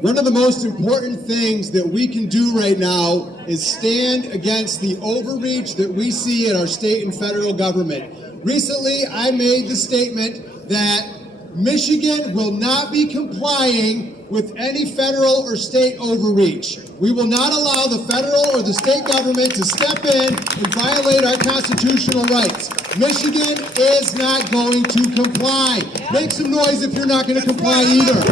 One of the most important things that we can do right now is stand against the overreach that we see in our state and federal government. Recently, I made the statement that Michigan will not be complying with any federal or state overreach. We will not allow the federal or the state government to step in and violate our constitutional rights. Michigan is not going to comply. Make some noise if you're not going to comply either.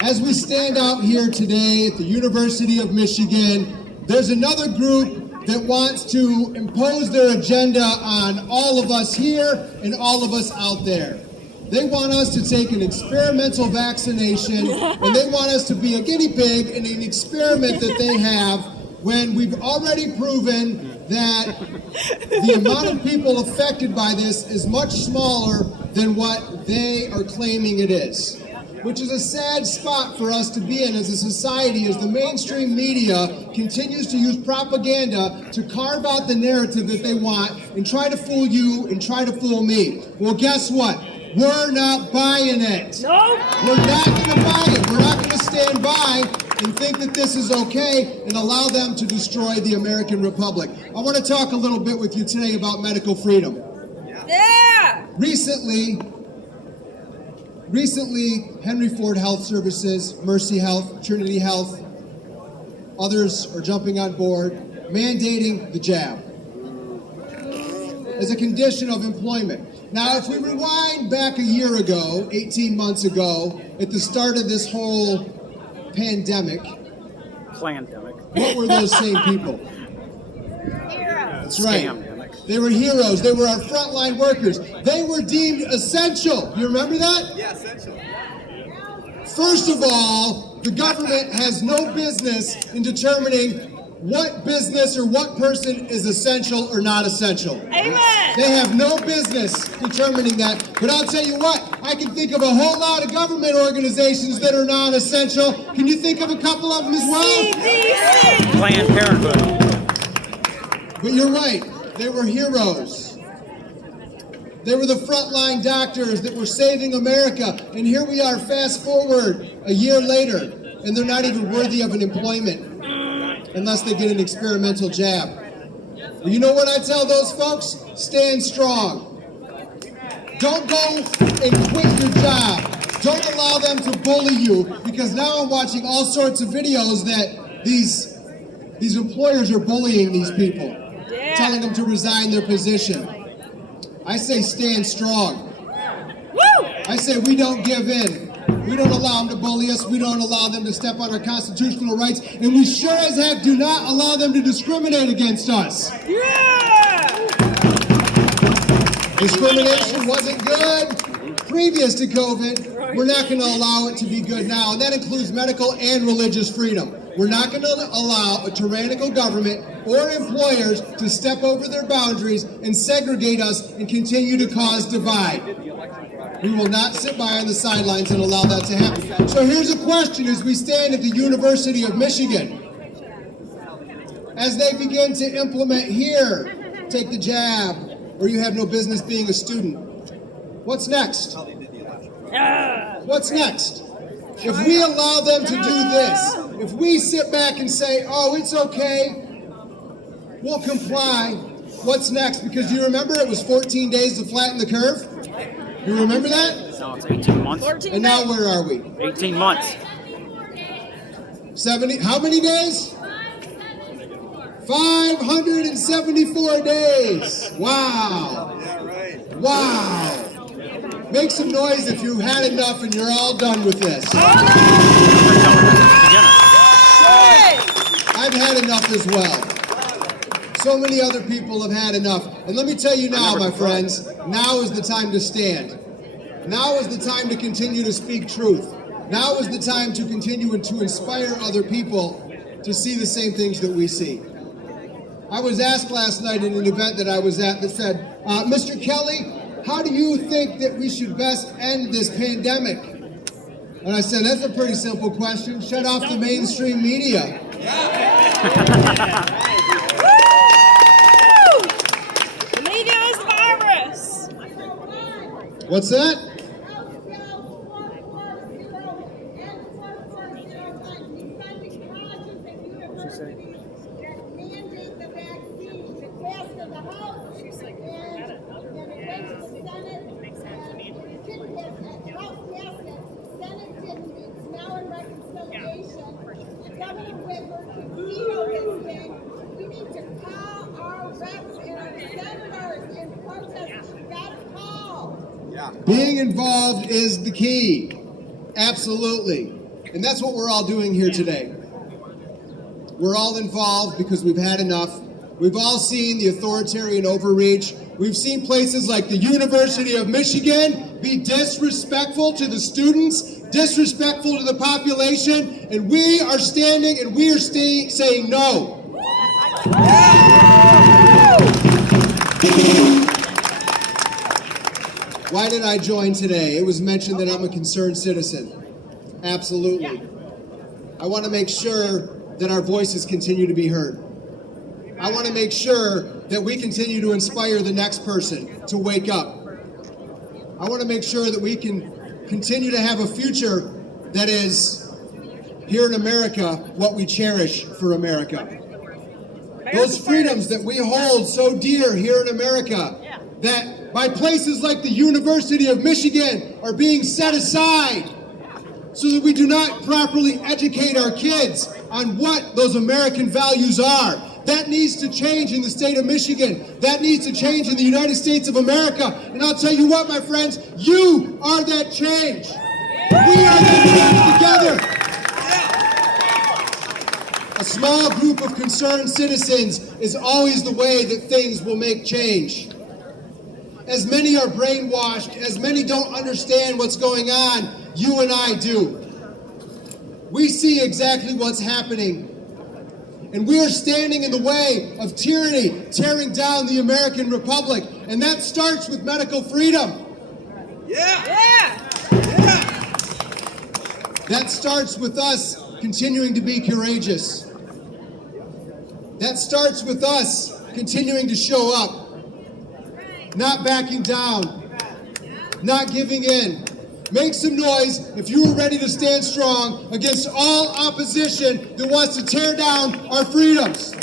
As we stand out here today at the University of Michigan, there's another group that wants to impose their agenda on all of us here and all of us out there. They want us to take an experimental vaccination, and they want us to be a guinea pig in an experiment that they have, when we've already proven that the amount of people affected by this is much smaller than what they are claiming it is. Which is a sad spot for us to be in as a society, as the mainstream media continues to use propaganda to carve out the narrative that they want and try to fool you and try to fool me. Well, guess what? We're not buying it. No. We're not going to buy it. We're not going to stand by and think that this is okay and allow them to destroy the American Republic. I want to talk a little bit with you today about medical freedom. Yeah. Recently, Henry Ford Health Services, Mercy Health, Trinity Health, others are jumping on board, mandating the jab as a condition of employment. Now, if we rewind back a year ago, 18 months ago, at the start of this whole pandemic, what were those same people? That's right. They were heroes. They were our frontline workers. They were deemed essential. You remember that? Yeah, essential. First of all, the government has no business in determining what business or what person is essential or not essential. Amen. They have no business determining that. But I'll tell you what, I can think of a whole lot of government organizations that are non-essential. Can you think of a couple of them as well? CDC. Planned Parenthood. But you're right. They were heroes. They were the frontline doctors that were saving America. And here we are, fast forward a year later, and they're not even worthy of an employment unless they get an experimental jab. Well, you know what I tell those folks? Stand strong. Don't go and quit your job. Don't allow them to bully you, because now I'm watching all sorts of videos that these employers are bullying these people. Telling them to resign their position. I say stand strong. Woo! I say we don't give in. We don't allow them to bully us. We don't allow them to step on our constitutional rights. And we sure as heck do not allow them to discriminate against us. Yeah! Discrimination wasn't good previous to COVID. We're not going to allow it to be good now. And that includes medical and religious freedom. We're not going to allow a tyrannical government or employers to step over their boundaries and segregate us and continue to cause divide. We will not sit by on the sidelines and allow that to happen. So here's a question as we stand at the University of Michigan. As they begin to implement here, take the jab, or you have no business being a student. What's next? What's next? If we allow them to do this, if we sit back and say, oh, it's okay, we'll comply, what's next? Because you remember it was 14 days to flatten the curve? You remember that? No, it's 18 months. And now where are we? 18 months. 70, how many days? 574 days. Wow. Wow. Make some noise if you've had enough and you're all done with this. I've had enough as well. So many other people have had enough. And let me tell you now, my friends, now is the time to stand. Now is the time to continue to speak truth. Now is the time to continue to inspire other people to see the same things that we see. I was asked last night at an event that I was at that said, Mr. Kelley, how do you think that we should best end this pandemic? And I said, that's a pretty simple question. Shut off the mainstream media. The media is the virus. What's that? Governor Whitmer to veto this thing. We need to call our reps and our senators and protest. We've got to call. Being involved is the key. Absolutely. And that's what we're all doing here today. We're all involved because we've had enough. We've all seen the authoritarian overreach. We've seen places like the University of Michigan be disrespectful to the students, disrespectful to the population, and we are standing and we are saying no. Why did I join today? It was mentioned that I'm a concerned citizen. Absolutely. I want to make sure that our voices continue to be heard. I want to make sure that we continue to inspire the next person to wake up. I want to make sure that we can continue to have a future that is, here in America, what we cherish for America. Those freedoms that we hold so dear here in America, that by places like the University of Michigan are being set aside so that we do not properly educate our kids on what those American values are. That needs to change in the state of Michigan. That needs to change in the United States of America. And I'll tell you what, my friends, you are that change. We are that change together. A small group of concerned citizens is always the way that things will make change. As many are brainwashed, as many don't understand what's going on, you and I do. We see exactly what's happening. And we are standing in the way of tyranny, tearing down the American Republic. And that starts with medical freedom. That starts with us continuing to be courageous. That starts with us continuing to show up, not backing down, not giving in. Make some noise if you are ready to stand strong against all opposition that wants to tear down our freedoms.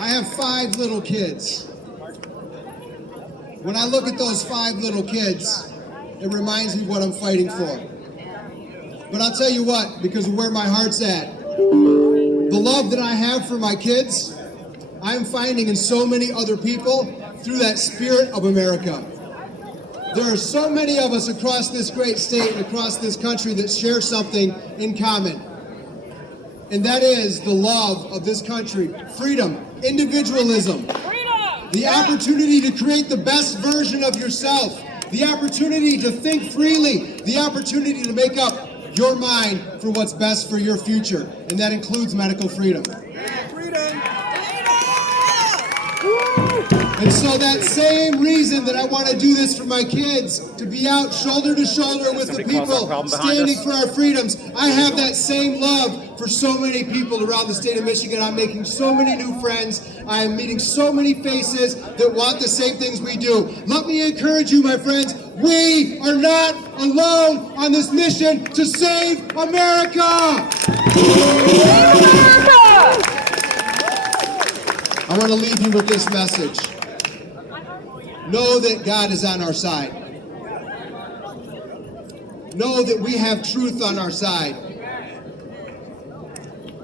I have 5 little kids. When I look at those 5 little kids, it reminds me what I'm fighting for. But I'll tell you what, because of where my heart's at, the love that I have for my kids, I'm finding in so many other people through that spirit of America. There are so many of us across this great state and across this country that share something in common. And that is the love of this country, freedom, individualism, the opportunity to create the best version of yourself, the opportunity to think freely, the opportunity to make up your mind for what's best for your future. And that includes medical freedom. And so that same reason that I want to do this for my kids, to be out shoulder to shoulder with the people standing for our freedoms, I have that same love for so many people around the state of Michigan. I'm making so many new friends. I am meeting so many faces that want the same things we do. Let me encourage you, my friends, we are not alone on this mission to save America! I want to leave you with this message. Know that God is on our side. Know that we have truth on our side.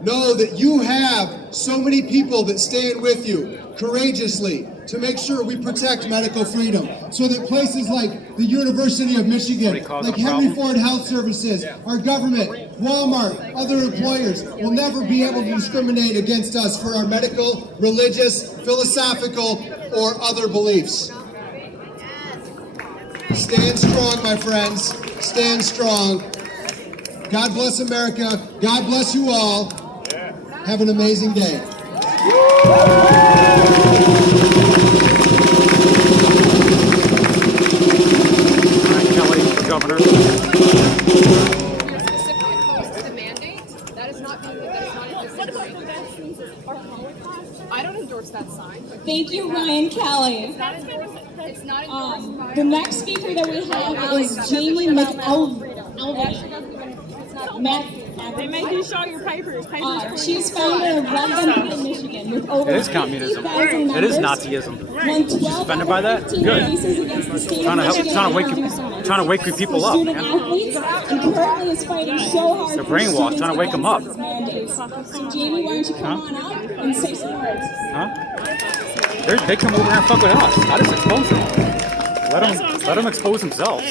Know that you have so many people that stand with you courageously to make sure we protect medical freedom, so that places like the University of Michigan, like Henry Ford Health Services, our government, Walmart, other employers will never be able to discriminate against us for our medical, religious, philosophical, or other beliefs. Stand strong, my friends. Stand strong. God bless America. God bless you all. Have an amazing day. Kelley, for governor. You're specifically opposed to the mandate. That is not being, that is not a what about the vaccines or Holocaust? I don't endorse that sign. Thank you, Ryan Kelley. It's not endorsed. The next speaker that we have is Jamie McElveen. They make you show your papers. She's founder of Arbor Michigan with over It is communism. 50,000 It is members. Nazism. Won 12 offended by that? cases Good. against the state Trying to of help, Michigan trying to wake and you, do so much. trying to wake you people up. Student Man. athletes, and currently is fighting so hard. They're for brainwashed, students trying to wake them up. against these mandates. So Jamie, why don't you come on up and say some words? Huh? They come over here and fuck with us. I just expose them. Let them expose themselves.